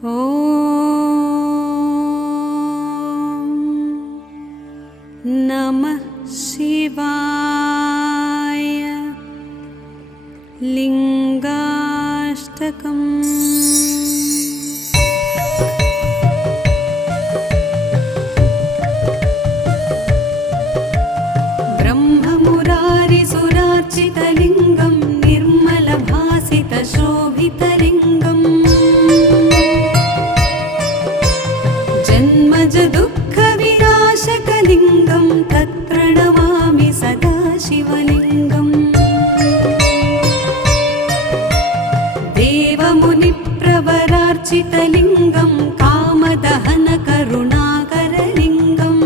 ॐ नमः शिवाय। लिङ्गाष्टकम्। ब्रह्ममुरारिसुरार्चितलिङ्गं निर्मलभासितशोभितलिङ्गम् जन्मजदुःखविनाशकलिङ्गं तत्प्रणमामि सदा शिवलिङ्गम्। देवमुनिप्रवरार्चितलिङ्गं कामदहनकरुणाकरलिङ्गम्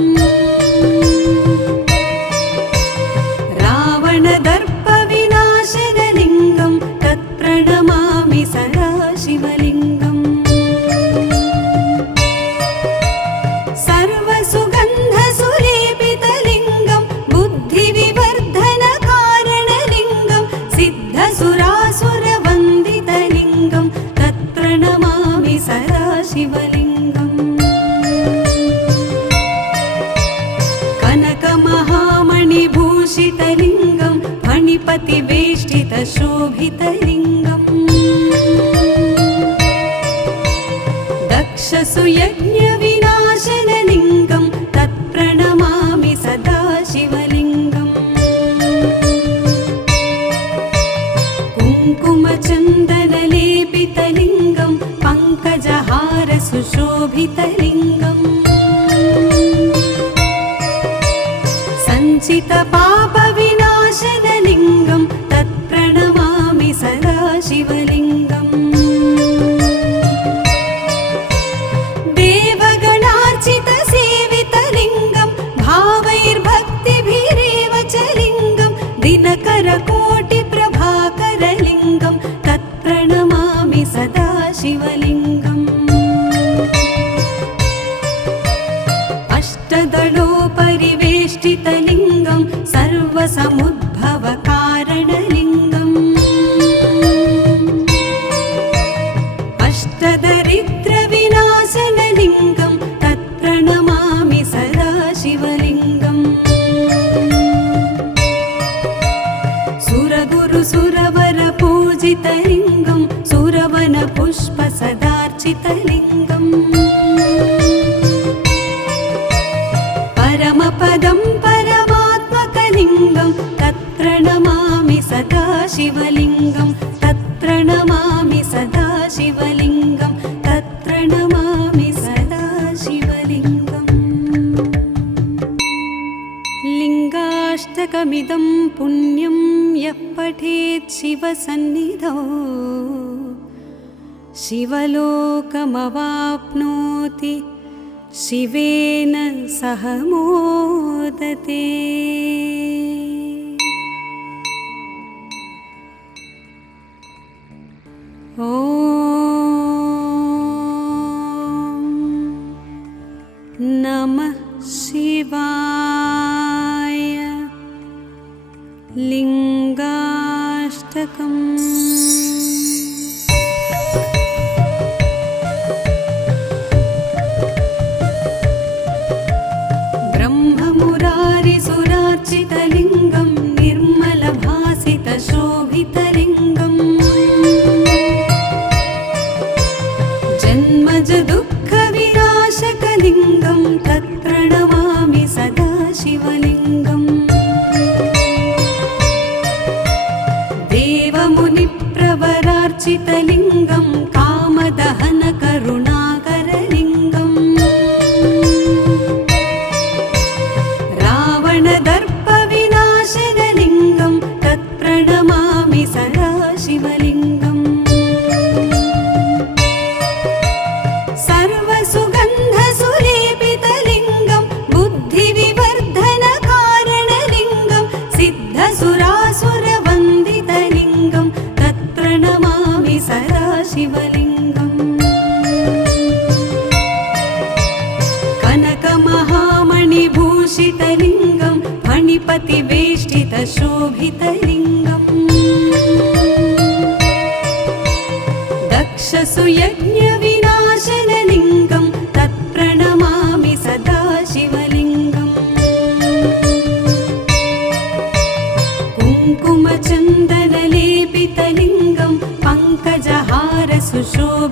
रावणदर्पविनाशनलिङ्गं तत्प्रणमामि सदा शिवलिङ्गम्। सर्वसुगन्धसुलेपितलिङ्गं बुद्धिविवर्धनकारणलिङ्गं सिद्धसुरासुरवन्दितलिङ्गं तत्प्रणमामि सदा शिवलिङ्गम्। कनकमहामणिभूषितलिङ्गं फणिपतिवेष्टितशोभितलिङ्गम् दक्षसुयज्ञविनाशनलिङ्गं तत्प्रणमामि सदा शिवलिङ्गम्। कुङ्कुमचन्दनलेपितलिङ्गं पङ्कजहारसुशोभितलिङ्गम् सञ्चितपापविनाशनलिङ्गं तत्प्रणमामि सदा शिवलिङ्गम्। देवगणार्चितसेवितलिङ्गं भावैर्भक्तिभिरेव च लिङ्गं दिनकरकोटिप्रभाकरलिङ्गं तत्प्रणमामि सदा शिवलिङ्गम्। अष्टदलोपरिवेष्टितलिङ्गं सर्वसमुद्भवकारणलिङ्गम् अष्टदरिद्रविनाशनलिङ्गं तत्प्रणमामि सदा शिवलिङ्गम्। सुरगुरुसुरवरपूजितलिङ्गं सुरवनपुष्पसदार्चितलिङ्गम् परमपदं परमात्मकलिङ्गं तत्प्रणमामि सदा शिवलिङ्गं तत्प्रणमामि सदा शिवलिङ्गं तत्प्रणमामि सदा शिवलिङ्गम्। लिङ्गाष्टकमिदं पुण्यं यः पठेत् शिवसन्निधौ शिवलोकमवाप्नोति शिवेन सह मोदते। ॐ नमः शिवाय। लिङ्गाष्टकम्। ब्रह्ममुरारिसुरार्चितलिङ्गं निर्मलभासितशोभितलिङ्गम् जन्मजदुःखविनाशकलिङ्गं तत्प्रणमामि सदा शिवलिङ्गम्। देवमुनिप्रवरार्चितलिङ्गं कामदहनकरुणाकरलिङ्गम् रावणदर्पविनाशनलिङ्गं तत्प्रणमामि सदा शिवलिङ्गम्। सर्वसुगन्धसुलेपितलिङ्गं बुद्धिविवर्धनकारणलिङ्गं सिद्धसुरासुरवन्दितलिङ्गं तत्प्रणमामि सदा शिवलिङ्गम्। कनकमहामणिभूषितलिङ्गं फणिपतिवेष्टितशोभितलिङ्गम् दक्षसुयज्ञविनाश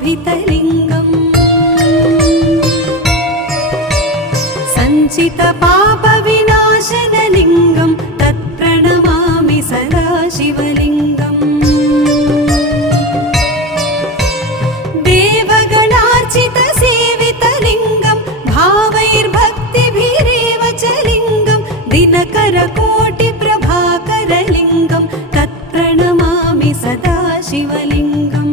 शोभितलिङ्गम् सञ्चितपापविनाशनलिङ्गं तत्प्रणमामि सदा शिवलिङ्गम् देवगणार्चितसेवितलिङ्गं भावैर्भक्तिभिरेव च लिङ्गं दिनकरकोटिप्रभाकरलिङ्गं तत्प्रणमामि सदा शिवलिङ्गम्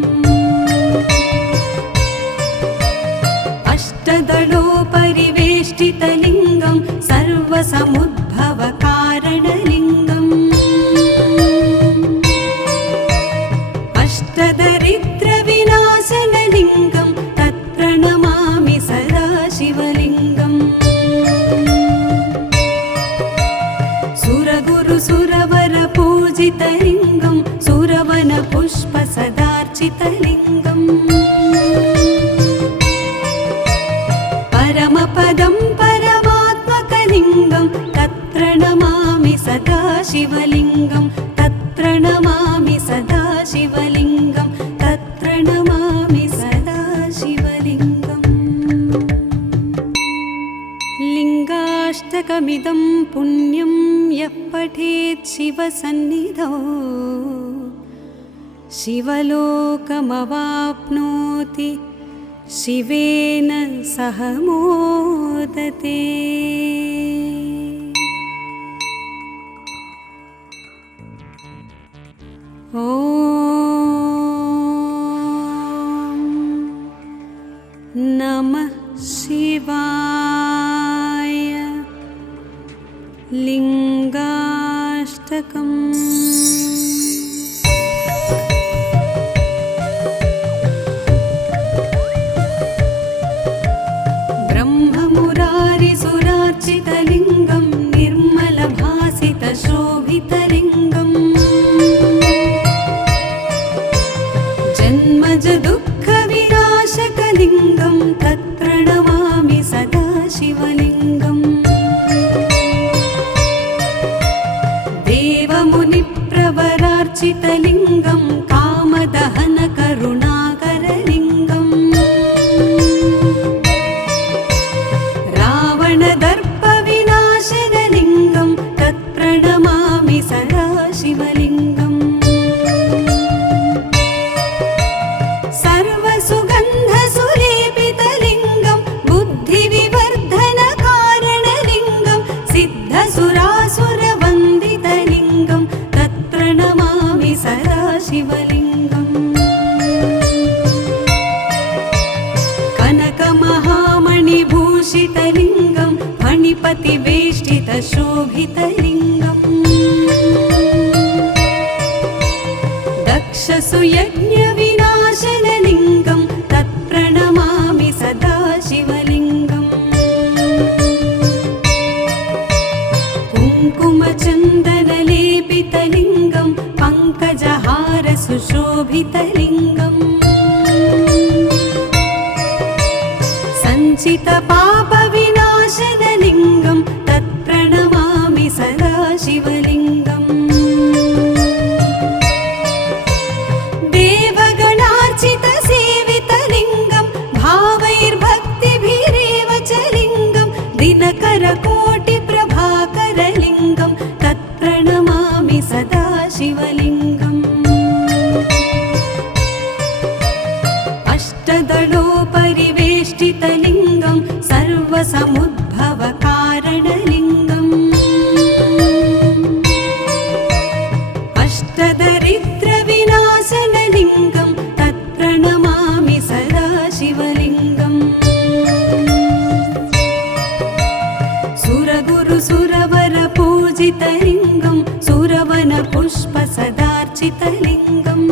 अष्टदलोपरिवेष्टितलिङ्गं सर्वसमुद्भवकारणलिङ्गम् अष्टदरिद्रविनाशनलिङ्गं तत्प्रणमामि सदा शिवलिङ्गम् सुरगुरुसुरवरपूजितलिङ्गं सुरवनपुष्पसदार्चितलिङ्गम् परमपदं परमात्मकलिङ्गं तत्प्रणमामि सदा शिवलिङ्गं तत्प्रणमामि सदा शिवलिङ्गं तत्प्रणमामि सदा शिवलिङ्गम् लिङ्गाष्टकमिदं पुण्यं यः पठेत् शिवसन्निधौ शिवलोकमवाप्नोति शिवेन सह मोदते। ॐ नमः शिवाय। लिङ्गाष्टकम् ब्रह्ममुरारिसुरार्चितलिङ्गं निर्मलभासितशोभितलिङ्गम् जन्मजदुःखविनाशकलिङ्गं तत्प्रणमामि सदा शिवलिङ्गम् देवमुनिप्रवरार्चितलिङ्गं कामदहनकरुणाकरलिङ्गम् रावणदर्पविनाशनलिङ्गं तत्प्रणमामि सदा शिवलिङ्गम् सर्वसुगन्धसुलेपितलिङ्गं बुद्धिविवर्धनकारणलिङ्गं सिद्धसुरासुरवन्दितलिङ्गं तत्प्रणमामि सदा शिवलिङ्गम् कनकमहामणिभूषितलिङ्गं फणिपतिवेष्टितशोभितलिङ्गम् दक्षसुयज्ञविनाशनलिङ्गं तत्प्रणमामि सदा शिवलिङ्गम् कुङ्कुमचन्दनलेपितलिङ्गं पङ्कजहारसुशोभितलिङ्गम् सञ्चितपापविनाशनलिङ्गं तत्प्रणमामि सदा शिवलिङ्गम् देवगणार्चितसेवितलिङ्गं भावैर्भक्तिभिरेव च लिङ्गं दिनकरकोटिप्रभाकरलिङ्गं तत्प्रणमामि सदा शिवलिङ्गम् अष्टदलोपरिवेष्टितलिङ्गं सर्वसमुद्भवकारणलिङ्गम् अष्टदरिद्रविनाशनलिङ्गं तत्प्रणमामि सदा शिवलिङ्गम् सुरगुरुसुरवरपूजितलिङ्गं सुरवनपुष्पसदार्चितलिङ्गम्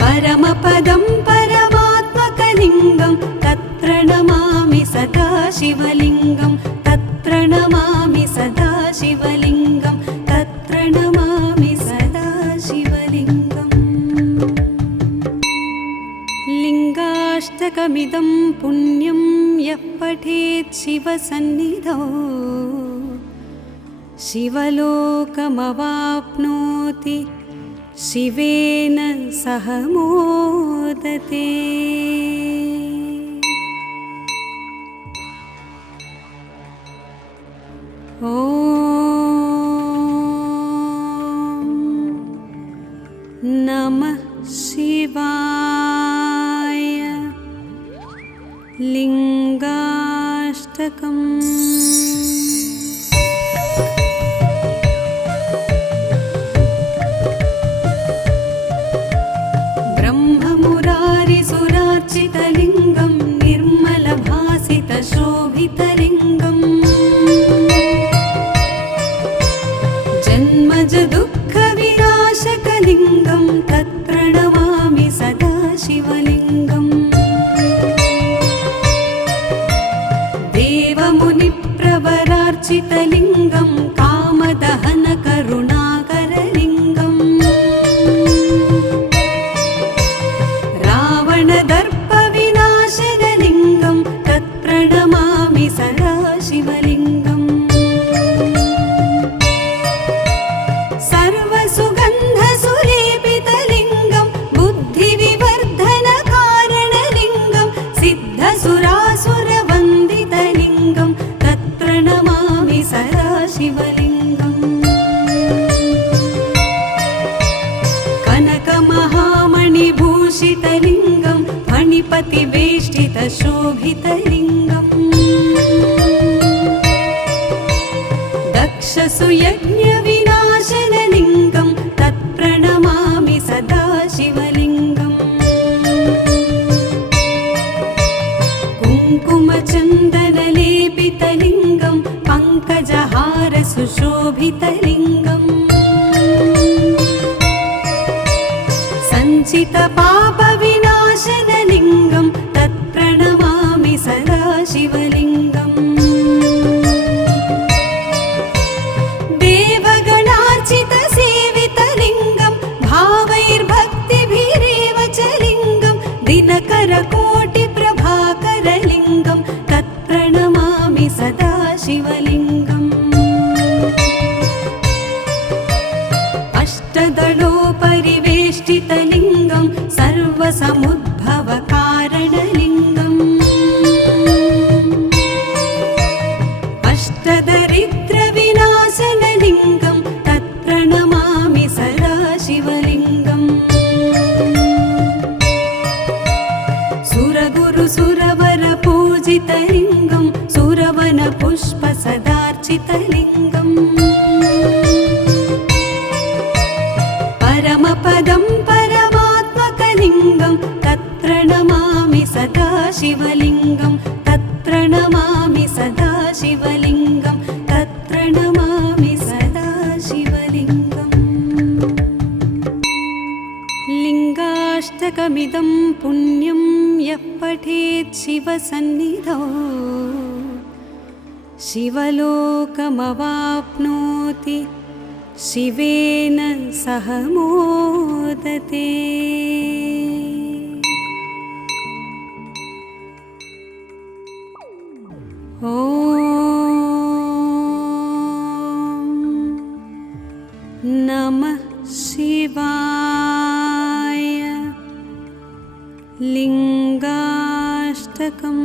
परमपदं परमात्मकलिङ्गं तत्प्रणमामि सदा शिवलिङ्गं तत्प्रणमामि सदा शिवलिङ्गं तत्प्रणमामि सदा शिवलिङ्गम् लिङ्गाष्टकमिदं पुण्यं यः पठेत् शिवसन्निधौ शिवलोकमवाप्नोति शिवेन सह मोदते। ॐ नमः शिवाय। लिङ्गाष्टकम्। ब्रह्ममुरारिसुरार्चितलिङ्गं निर्मलभासितशोभितलिङ्गम् जन्मज दुःखविनाशकलिङ्गं तत्प्रणमामि सदा शिवलिङ्गम्। देवमुनिप्रवरार्चितलिङ्गं कामदहनकरुणाकरलिङ्गम् रावणदर्पविनाशनलिङ्गं तत्प्रणमामि सदा शिवलिङ्गम्। सर्वसुगन्धसुलेपितलिङ्गं बुद्धिविवर्धनकारणलिङ्गं सिद्धसुरासुरवन्दितलिङ्गं तत्प्रणमामि सदा शिवलिङ्गम्। कनकमहामणिभूषितलिङ्गं फणिपतिवेष्टितशोभितलिङ्गम् दक्षसुयज्ञविनाशनलिङ्गं तत्प्रणमामि सदा शिवलिङ्गम्। कुङ्कुमचन्दनलेपितलिङ्गं पङ्कजहारसुशोभितलिङ्गम् सञ्चितपापविनाशनलिङ्गं तत्प्रणमामि सदा शिवलिङ्गम्। देवगणार्चितसेवितलिङ्गं भावैर्भक्तिभिरेव च लिङ्गं दिनकरकोटिप्रभाकरलिङ्गं तत्प्रणमामि सदा शिवलिङ्गम्। अष्टदलोपरिवेष्टितलिङ्गं सर्वसमुद्भवकारणलिङ्गम् अष्टदरिद्रविनाशनलिङ्गं तत्प्रणमामि सदा शिवलिङ्गम्। सुरगुरुसुरवरपूजितलिङ्गं सुरवनपुष्पसदार्चितलिङ्गम् परमपदं परमात्मकलिङ्गं तत्प्रणमामि सदा शिवलिङ्गं तत्प्रणमामि सदा शिवलिङ्गं तत्प्रणमामि सदा शिवलिङ्गम्। लिङ्गाष्टकमिदं पुण्यं यः पठेत् शिवसन्निधौ शिवलोकमवाप्नोति शिवेन सह मोदते। ॐ नमः शिवाय। लिङ्गाष्टकम्।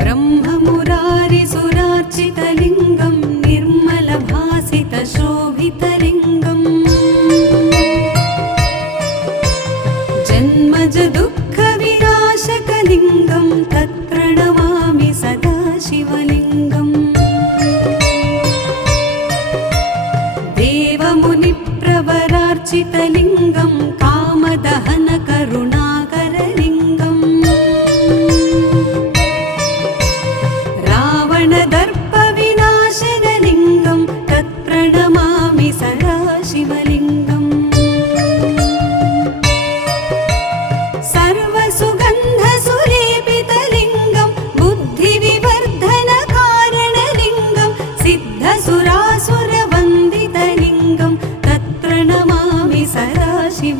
ब्रह्ममुरारिसुरार्चितलिङ्गं निर्मलभासितशोभितलिङ्गम् जन्मज दुःखविनाशकलिङ्गं तत्प्रणमामि सदा शिवलिङ्गम्। देवमुनिप्रवरार्चितलिङ्गं कामदहनकरुणाकरलिङ्गम् रावणदर्पविनाशनलिङ्गं तत्प्रणमामि सदा शिवलिङ्गम्। सर्वसुगन्धसुलेपितलिङ्गं बुद्धिविवर्धनकारणलिङ्गं सिद्धसुरासुरवन्दितलिङ्गं तत्प्रणमामि सदा शिवलिङ्गम्।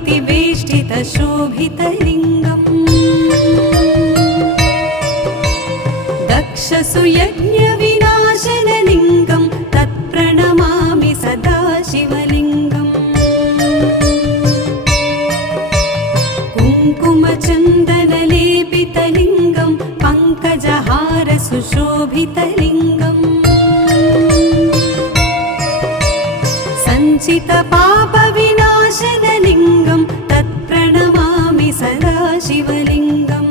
फणिपतिवेष्टितशोभितलिङ्गम् दक्षसुयज्ञविनाशनलिङ्गं तत्प्रणमामि सदा शिवलिङ्गम् कुङ्कुमचन्दनलेपितलिङ्गं पङ्कजहारसुशोभितलिङ्गम् सञ्चितपापविनाशनलिङ्गं तत्प्रणमामि सदा शिवलिङ्गम्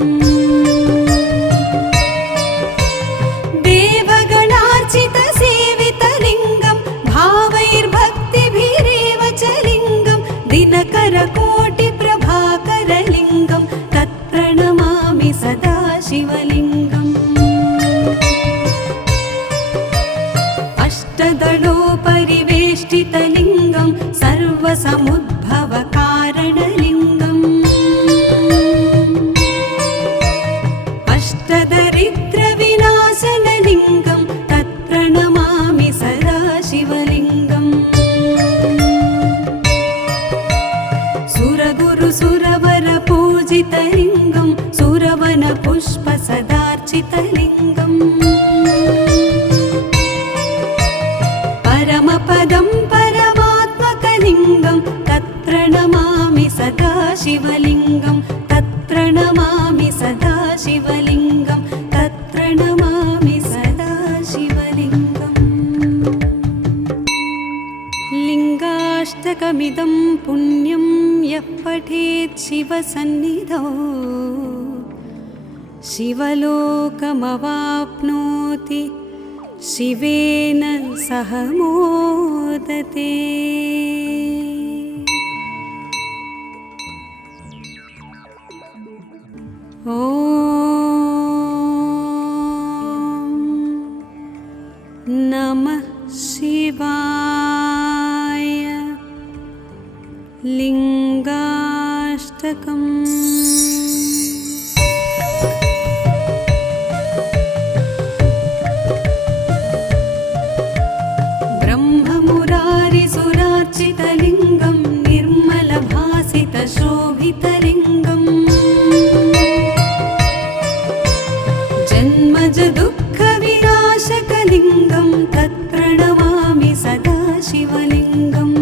देवगणार्चितसेवितलिङ्गं भावैर्भक्तिभिरेव च लिङ्गं दिनकरकोटिप्रभाकरलिङ्गं तत्प्रणमामि सदा शिवलिङ्गम् अष्टदलोपरिवेष्टितलिङ्गं सर्वसमुद्भवकारणलिङ्गम् अष्टदरिद्रविनाशनलिङ्गं तत्प्रणमामि सदा शिवलिङ्गम् सुरगुरुसुरवरपूजितलिङ्गं सुरवनपुष्पसदार्चितलिङ्गम् परमपदं परमात्मकलिङ्गं तत्प्रणमामि सदा शिवलिङ्गं तत्प्रणमामि सदा शिवलिङ्गं तत्प्रणमामि सदा शिवलिङ्गम् लिङ्गाष्टकमिदं पुण्यं यः पठेत् शिवसन्निधौ शिवलोकमवाप्नोति शिवेन सह मोदते। ॐ नमः शिवाय। लिङ्गाष्टकम्। ब्रह्ममुरारिसुरार्चितलिङ्गं निर्मलभासितशोभितलिङ्गम् जन्मजदुःखविनाशकलिङ्गं तत्प्रणमामि सदा शिवलिङ्गम्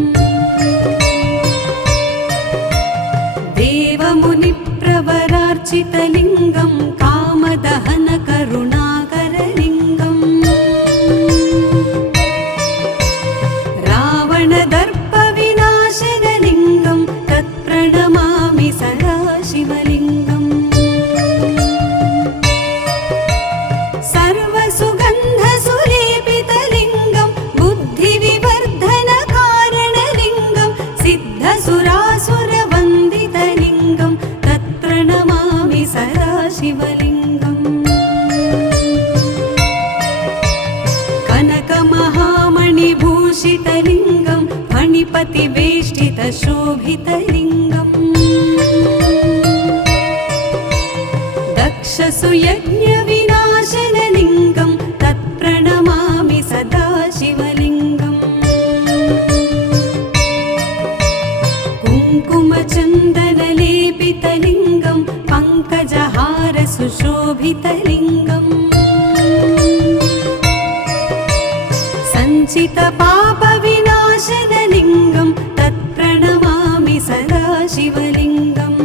देवमुनिप्रवरार्चितलिङ्गं कामदहनकरुणाकरलिङ्गम् रावणदर्पविनाशनलिङ्गं तत्प्रणमामि सदा शिवलिङ्गम् सर्वसुगन्धसुलेपितलिङ्गं बुद्धिविवर्धनकारणलिङ्गं सिद्धसुरासुरवन्दितलिङ्गं तत्प्रणमामि सदा शिवलिङ्गम् कनकमहामणिभूषितलिङ्गं फणिपतिवेष्टितशोभितलिङ्गम् दक्षसुयज्ञविनाशनलिङ्गं तत्प्रणमामि सदा शिवलिङ्गम् कुङ्कुमचन्दनलेपितलिङ्गं पङ्कजहारसुशोभितलिङ्गम् सञ्चितपापविनाशनलिङ्गं तत्प्रणमामि सदा शिवलिङ्गम्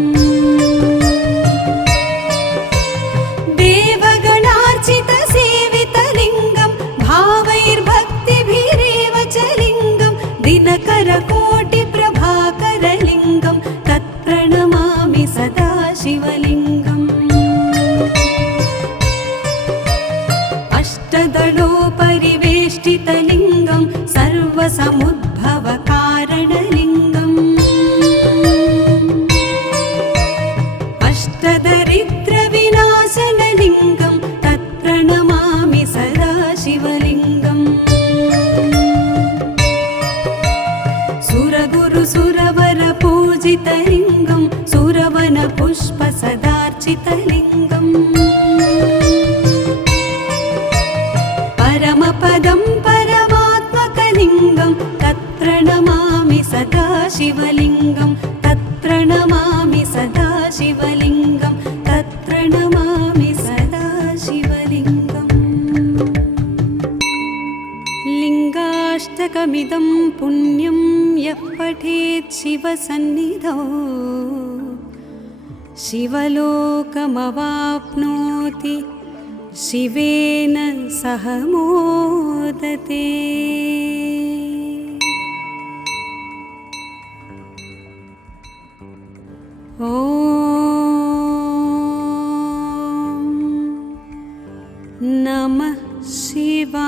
देवगणार्चितसेवितलिङ्गं भावैर्भक्तिभिरेव च लिङ्गं दिनकरकोटिप्रभाकरलिङ्गं तत्प्रणमामि सदा शिवलिङ्गम् अष्टदलोपरिवेष्टितलिङ्गं सर्वसमुद्भवकारणलिङ्गम् अष्टदरिद्रविनाशनलिङ्गं तत्प्रणमामि सदा शिवलिङ्गम् सुरगुरुसुरवरपूजितलिङ्गं सुरवनपुष्पसदार्चितलिङ्गम् परमपदं परमात्मकलिङ्गं तत्प्रणमामि सदा शिवलिङ्गं तत्प्रणमामि तत्प्रणमामि सदा शिवलिङ्गं तत्प्रणमामि सदा शिवलिङ्गम् लिङ्गाष्टकमिदं पुण्यं यः पठेत् शिवसन्निधौ शिवलोकमवाप्नोति शिवेन सह मोदते। ॐ नमः शिवाय।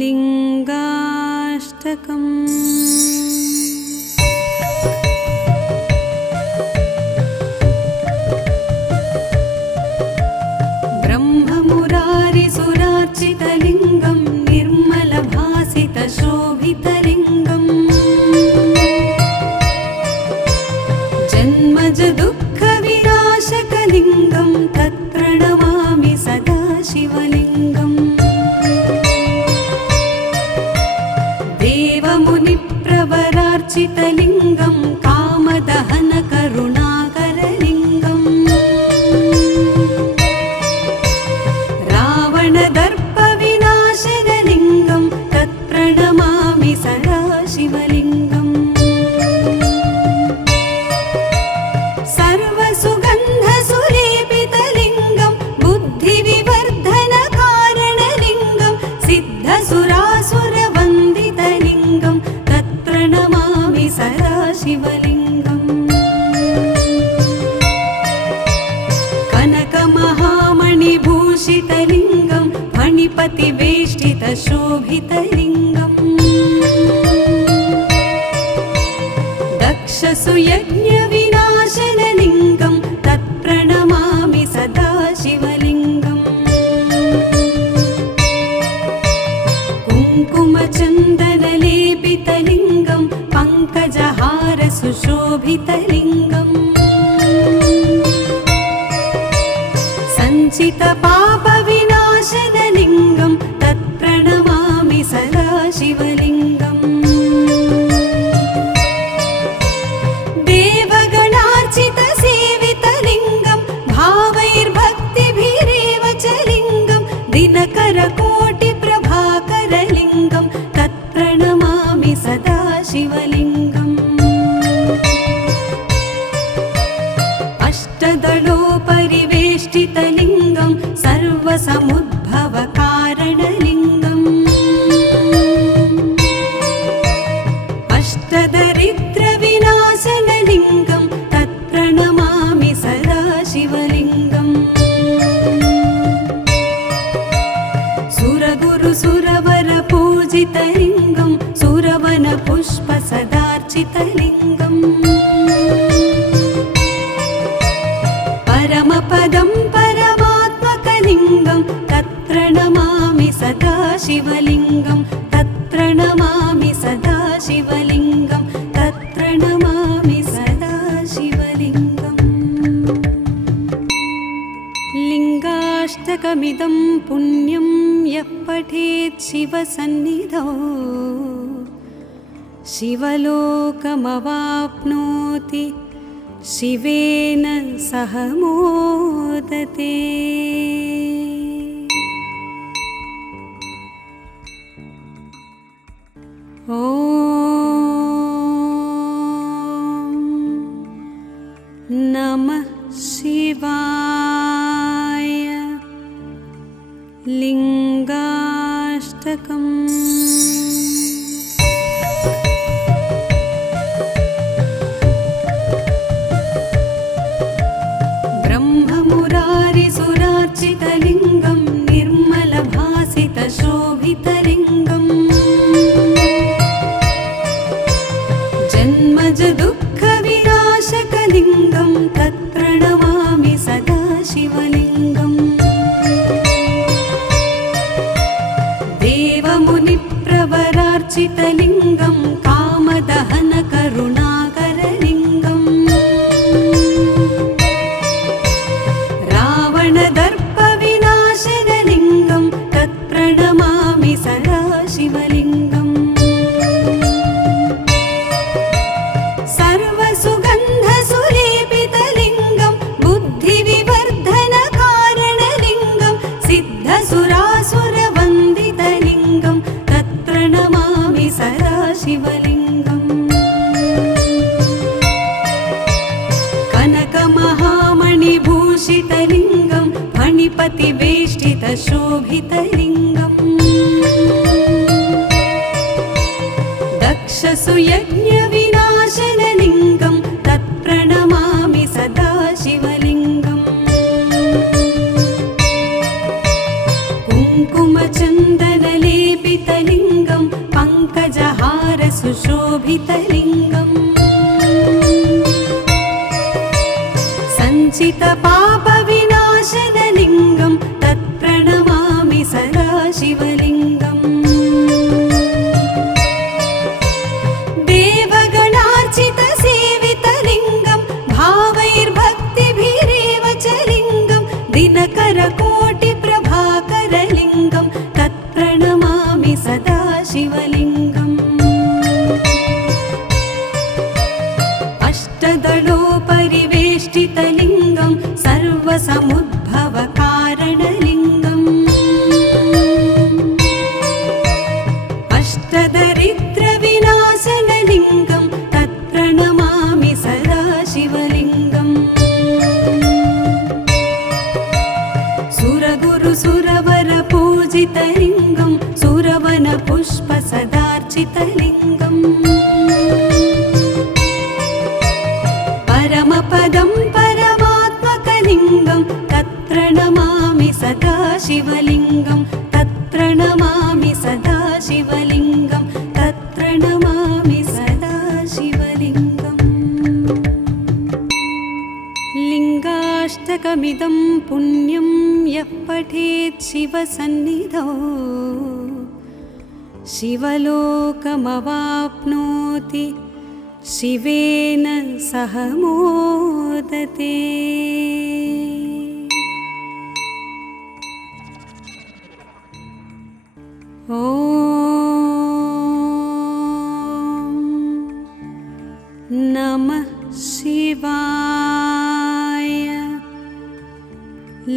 लिङ्गाष्टकम्। ब्रह्ममुरारिसुरार्चितलिङ्गं निर्मलभासितशोभितलिङ्गम् जन्मज दुःखविनाशकलिङ्गं तत्प्रणमामि सदा शिवलिङ्गम् देवमुनिप्रवरार्चितलिङ्गं कामदहनकरुणाकरलिङ्गम् रावणदर्पविनाशनलिङ्गं तत्प्रणमामि सदा शिवलिङ्गम् सर्वसुगन्धसुलेपितलिङ्गं बुद्धिविवर्धनकारणलिङ्गं सिद्धसुरासुरवन्दितलिङ्गं तत्प्रणमामि सदा शिवलिङ्गम् कनकमहामणिभूषितलिङ्गं फणिपतिवेष्टितशोभितलिङ्गम् दक्षसुयज्ञविनाशनलिङ्गं तत्प्रणमामि सदा शिवलिङ्गम् कुङ्कुमचन्दनलेपितलिङ्गं पङ्कजहारसुशोभितलिङ्गम् सञ्चितपापविनाशनलिङ्गं तत्प्रणमामि सदा शिवलिङ्गम् देवगणार्चितसेवितलिङ्गं भावैर्भक्तिभिरेव च लिङ्गं दिनकरकोटिप्रभाकरलिङ्गं तत्प्रणमामि सदा शिवलिङ्गम् अष्टदलोपरिवेष्टितलिङ्गं सर्वसमुद्भवकारणलिङ्गम् अष्टदरिद्रविनाशनलिङ्गं तत्प्रणमामि सदा शिवलिङ्गम् सुरगुरुसुरवरपूजितलिङ्गं सुरवनपुष्पसदार्चितलिङ्गम् परमपदं परमात्मकलिङ्गं तत्प्रणमामि सदा शिवलिङ्गं तत्प्रणमामि सदा शिवलिङ्गं तत्प्रणमामि सदा शिवलिङ्गम् लिङ्गाष्टकमिदं पुण्यं यः पठेत् शिवसन्निधौ शिवलोकमवाप्नोति शिवेन सह मोदते। ॐ नमः शिवाय। लिङ्गाष्टकम्। ब्रह्ममुरारिसुरार्चितलिङ्गं निर्मलभासितशोभितलिङ्गम् जन्मज दुःखविनाशकलिङ्गं तत्प्रणमामि सदा शिवलिङ्गम् देवमुनिप्रवरार्चितलिङ्गं कामदहनकरुणाकरलिङ्गम् रावणदर्पविनाशनलिङ्गं तत्प्रणमामि सदा शिवलिङ्गम् भूषितलिङ्गं फणिपतिवेष्टितशोभितलिङ्गम् दक्षसुयज्ञविनाशनलिङ्गं तत्प्रणमामि सदा शिवलिङ्गम् कुङ्कुमचन्दनलेपितलिङ्गं पङ्कजहारसुशोभितलिङ्गम् सञ्चितपापविनाशनलिङ्गं तत्प्रणमामि सदा शिवलिङ्गम् देवगणार्चितसेवितलिङ्गं भावैर्भक्तिभिरेव च लिङ्गं दिनकरकोटिप्रभाकरलिङ्गं तत्प्रणमामि सदा शिवलिङ्गम् अष्टदलोपरिवेष्टितलिङ्गं सर्वसमुद्भवकारणलिङ्गम् अष्टदरिद्रविनाशनलिङ्गं तत्प्रणमामि सदा शिवलिङ्गम् सुरगुरुसुरवरपूजितलिङ्गं सुरवनपुष्पसदार्चितलिङ्गम् परमपदं परमात्मकलिङ्गं तत्प्रणमामि सदा शिवलिङ्गं तत्प्रणमामि सदा शिवलिङ्गं तत्प्रणमामि सदा शिवलिङ्गम् लिङ्गाष्टकमिदं पुण्यं यः पठेत् शिवसन्निधौ शिवलोकमवाप्नोति शिवेन सह मोदते। ॐ नमः शिवाय।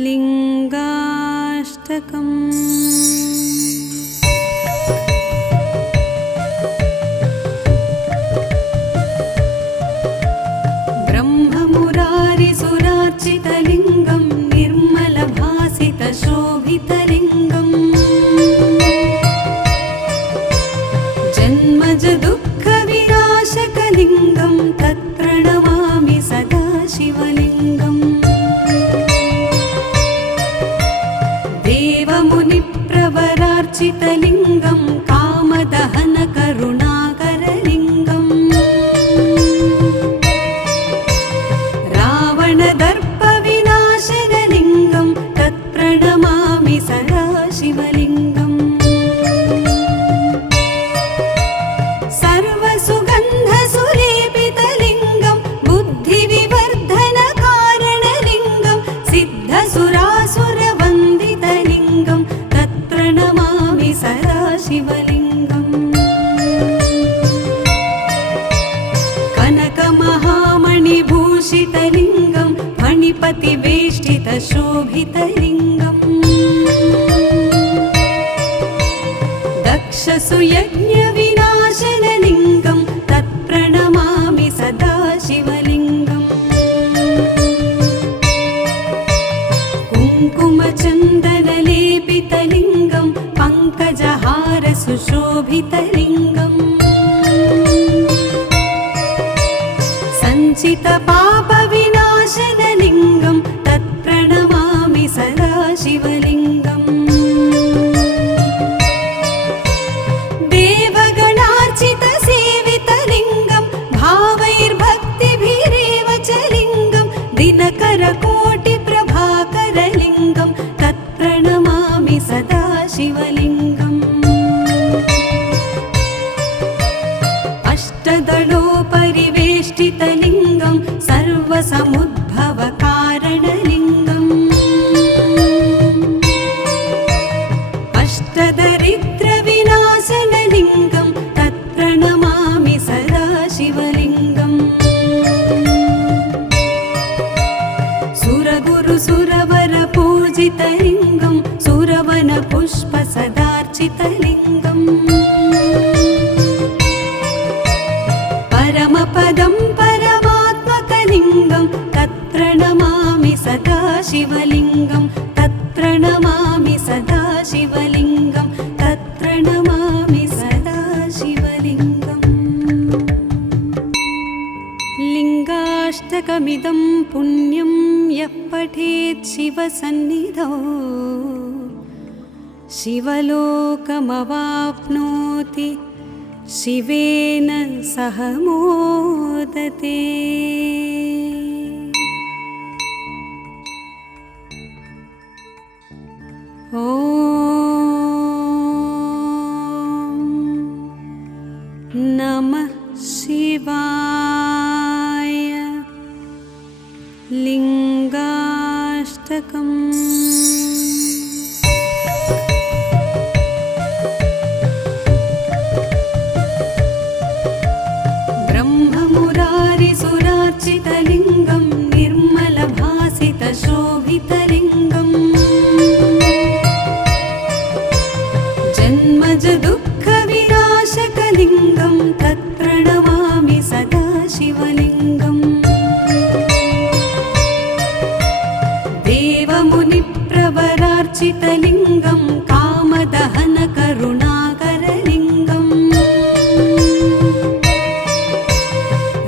लिङ्गाष्टकम्। ब्रह्ममुरारिसुरार्चितलिङ्गं निर्मलभासितशोभितलिङ्गम् जन्मजदुःखविनाशकलिङ्गं तत्प्रणमामि सदा शिवलिङ्गम् देवमुनिप्रवरार्चितलिङ्गं कामदहनकरुणाकरलिङ्गम् रावणदर्पविनाशनलिङ्गं तत्प्रणमामि सदा शिवलिङ्गम् सर्वसुगन्धसुलेपितलिङ्गं बुद्धिविवर्धनकारणलिङ्गं सिद्धसुरासुरवन्दितलिङ्गं तत्प्रणमामि सदा शिवलिङ्गम् कनकमहामणिभूषितलिङ्गं फणिपतिवेष्टितशोभितलिङ्गम् दक्षसुयज्ञविनाशनलिङ्गं तत्प्रणमामि सदा शिवलिङ्गम् कुङ्कुमचन्दनलेपितलिङ्गं पङ्कजहारसुशोभितलिङ्गम् सञ्चितपापविनाशनलिङ्गं तत्प्रणमामि सदा शिवलिङ्गम् देवगणार्चितसेवितलिङ्गं भावैर्भक्तिभिरेव च लिङ्गं दिनकरकोटिप्रभाकरलिङ्गं तत्प्रणमामि सदा शिवलिङ्गम् अष्टदलोपरिवेष्टितलिङ्गं सर्वसमुद्भवकारणलिङ्गम् अष्टदरिद्रविनाशनलिङ्गं तत्प्रणमामि सदा शिवलिङ्गम् सुरगुरुसुरवरपूजितलिङ्गं सुरवनपुष्पसदार्चितलिङ्गम् परमपदं परमात्मकलिङ्गं तत्प्रणमामि सदा शिवलिङ्गं तत्प्रणमामि सदा शिवलिङ्गं तत्प्रणमामि सदा शिवलिङ्गम् लिङ्गाष्टकमिदं पुण्यं यः पठेत् शिवसन्निधौ शिवलोकमवाप्नोति शिवेन सह मोदते। ॐ नमः शिवाय। लिङ्गाष्टकम्। ब्रह्ममुरारिसुरार्चितलिङ्गं निर्मलभासितशोभितलिङ्गम् जन्मज दुःखविनाशकलिङ्गं तत्प्रणमामि सदा शिवलिङ्गम् देवमुनिप्रवरार्चितलिङ्गं कामदहनकरुणाकरलिङ्गम्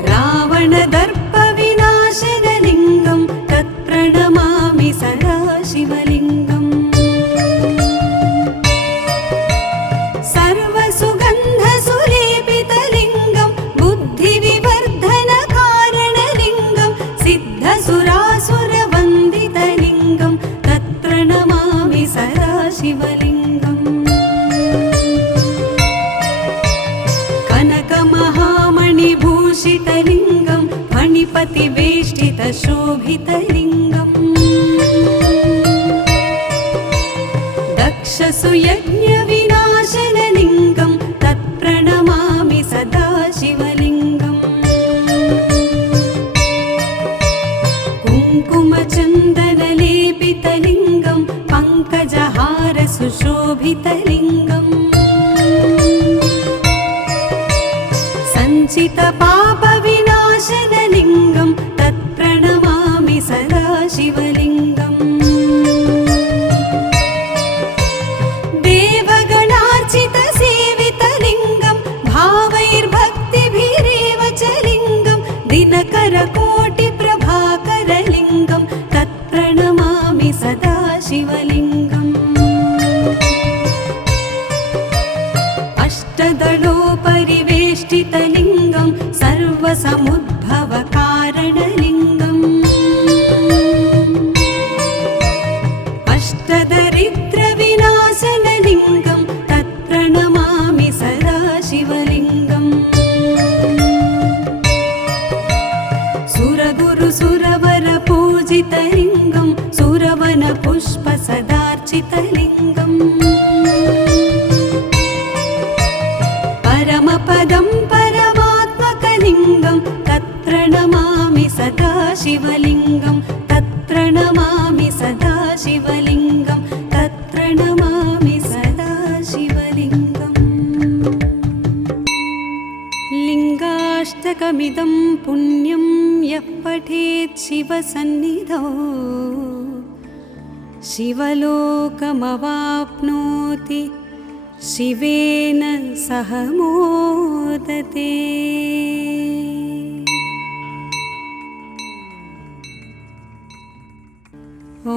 रावणदर्पविनाशनलिङ्गं तत्प्रणमामि सदा शिवलिङ्गम् सर्वसुगन्धसुलेपितलिङ्गं बुद्धिविवर्धनकारणलिङ्गं सिद्धसुरासुरवन्दितलिङ्गं तत्प्रणमामि सदा शिवलिङ्गम् कनकमहामणिभूषितलिङ्गं फणिपतिवेष्टितशोभितलिङ्गम् दक्षसुयज्ञविनाशनलिङ्गं तत्प्रणमामि सदा शिवलिङ्गम् कुङ्कुमचन्दनलेपितलिङ्गं पङ्कजहारसुशोभितलिङ्गम् सञ्चितपापविनाशनलिङ्गं तत्प्रणमामि सदा शिवलिङ्गम् देवगणार्चितसेवितलिङ्गं भावैर्भक्तिभिरेव च लिङ्गं दिनकरकोटिप्रभाकरलिङ्गं तत्प्रणमामि सदा शिवलिङ्गम् अष्टदलोपरिवेष्टितलिङ्गं सर्वसमुद्भवकारणलिङ्गम् अष्टदरिद्रविनाशनलिङ्गं तत्प्रणमामि सदा शिवलिङ्गम् सुरगुरुसुरवरपूजितलिङ्गं सुरवनपुष्पसदार्चितलिङ्गम् परमपदं परमात्मकलिङ्गं तत्प्रणमामि सदा शिवलिङ्गं तत्प्रणमामि सदा शिवलिङ्गं तत्प्रणमामि सदा शिवलिङ्गम् लिङ्गाष्टकमिदं पुण्यं यः पठेत् शिवसन्निधौ शिवलोकमवाप्नोति शिवेन सह मोदते। ॐ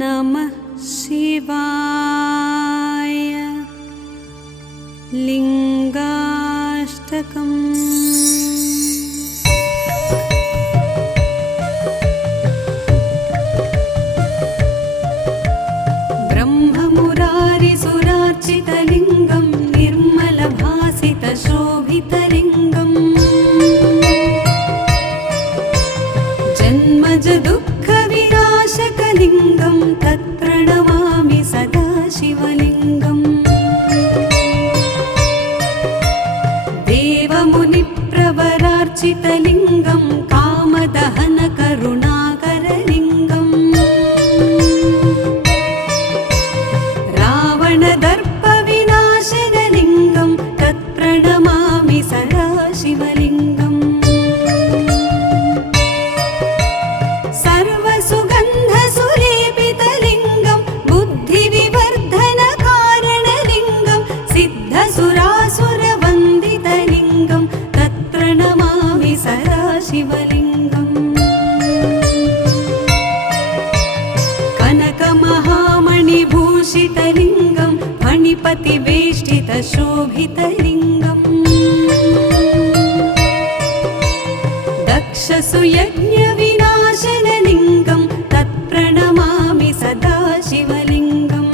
नमः शिवाय। लिङ्गाष्टकम्। ब्रह्ममुरारिसुरार्चितलिङ्गं निर्मलभासितशोभितलिङ्गम् जन्मज दुःखविनाशकलिङ्गं तत्प्रणमामि सदा शिवलिङ्गम् देवमुनिप्रवरार्चितलिङ्गं कामदहनकरुणाकरलिङ्गम् रावणदर्पविनाशनलिङ्गं तत्प्रणमामि सदा शिवलिङ्गम् शोभितलिङ्गम् दक्षसुयज्ञविनाशनलिङ्गं तत्प्रणमामि सदा शिवलिङ्गम्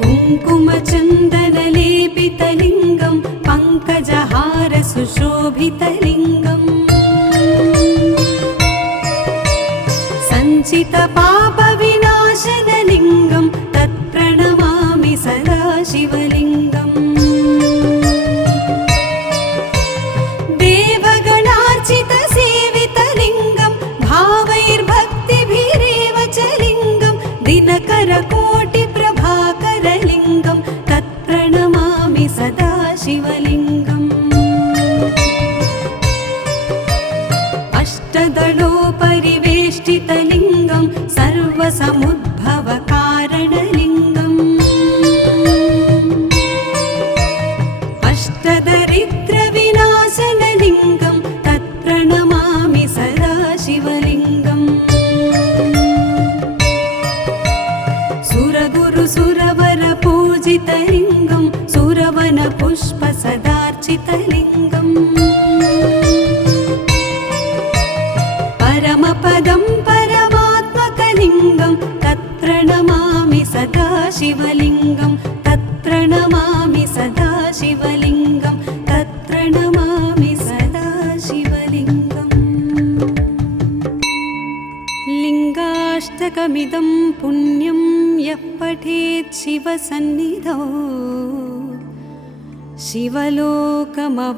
कुङ्कुमचन्दनलेपितलिङ्गं पङ्कजहारसुशोभितलिङ्गम् सञ्चितपापविनाशनलिङ्गं तत्प्रणमामि सदा शिवलिङ्गम् देवगणार्चितसेवितलिङ्गं भावैर्भक्तिभिरेव च लिङ्गं दिनकरकोटिप्रभाकरलिङ्गं तत्प्रणमामि सदा शिवलिङ्गम् अष्टदलोपरिवेष्टितलिङ्गं सर्वसमुद्भवकारणलिङ्गम् अष्टदरिद्रविनाशनलिङ्गं तत्प्रणमामि सदा शिवलिङ्गम् सुरगुरुसुरवरपूजितलिङ्गं सुरवनपुष्पसदार्चितलिङ्गम् परमपदं परमात्मकलिङ्गं तत्प्रणमामि सदा शिवलिङ्गं तत्प्रणमामि सदा शिवलिङ्गं तत्प्रणमामि सदा शिवलिङ्गम् लिङ्गाष्टकमिदं पुण्यं यः पठेत् शिवसन्निधौ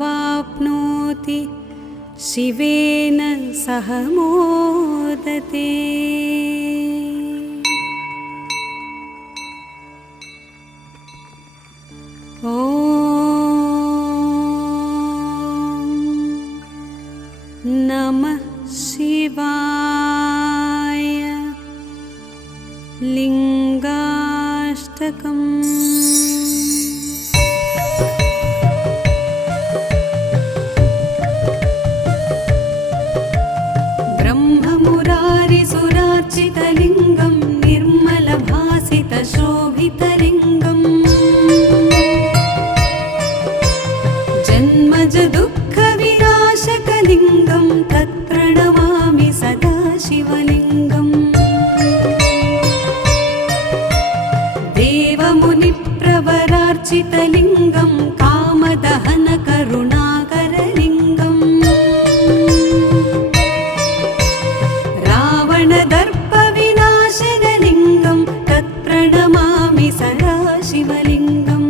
शिवलोकमवाप्नोति शिवेन सह मोदते। ॐ नमः शिवाय। लिङ्गाष्टकम्। ब्रह्ममुरारिसुरार्चितलिङ्गं निर्मलभासितशोभितलिङ्गम् जन्मजदुःखविनाशकलिङ्गं तत्प्रणमामि सदा शिवलिङ्गम् देवमुनिप्रवरार्चितलिङ्गं कामदहनकरुणाकरलिङ्गम् रावणदर्पविनाशनलिङ्गं तत्प्रणमामि सदा शिवलिङ्गम्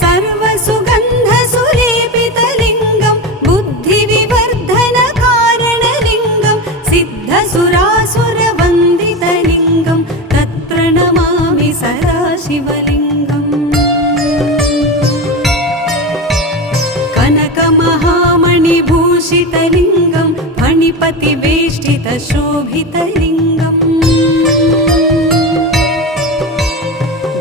सर्वसुगन्धसुलेपितलिङ्गं बुद्धिविवर्धनकारणलिङ्गं सिद्धसुरासुरवन्दितलिङ्गं तत्प्रणमामि सदा शिवलिङ्गम् कनकमहामणिभूषितलिङ्गं फणिपतिवेष्टितशोभितलिङ्गम्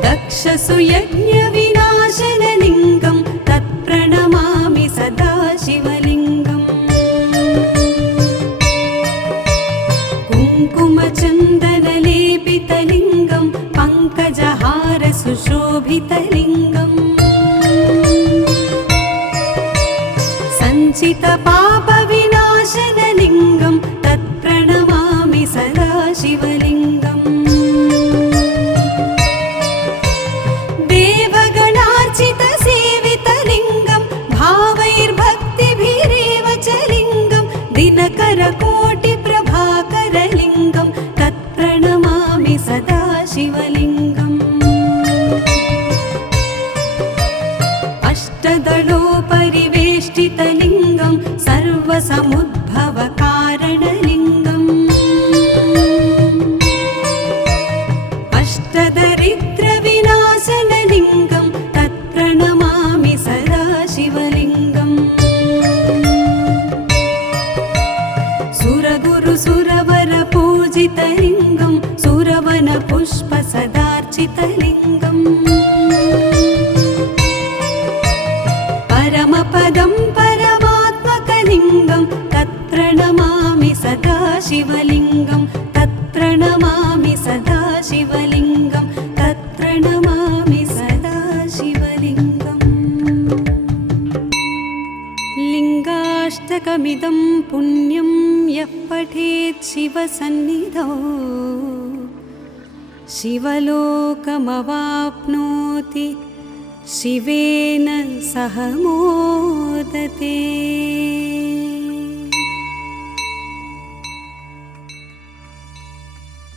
दक्षसुयज्ञविनाशनलिङ्गं तत्प्रणमामि सदा शिवलिङ्गम् कुङ्कुमचन्दनलेपितलिङ्गं पङ्कजहारसुशोभितलिङ्गम् सञ्चितपापविनाशनलिङ्गं तत्प्रणमामि सदा शिवलिङ्गम् देवगणार्चितसेवितलिङ्गं भावैर्भक्तिभिरेव च लिङ्गं दिनकरकोटिप्रभाकरलिङ्गं तत्प्रणमामि सदा शिवलिङ्गम् अष्टदलोपरिवेष्टितलिङ्गं सर्वसमुद्भवकारणलिङ्गम् अष्टदरिद्रविनाशनलिङ्गं तत्प्रणमामि सदा शिवलिङ्गम् सुरगुरुसुरवरपूजितलिङ्गं सुरवनपुष्पसदार्चितलिङ्गम् परमपदं परमात्मकलिङ्गं तत्प्रणमामि सदा शिवलिङ्गं तत्प्रणमामि सदा शिवाष्टकमिदं पुण्यं यः पठेत् शिवसन्निधौ शिवलोकमवाप्नोति शिवेन सह मोदते।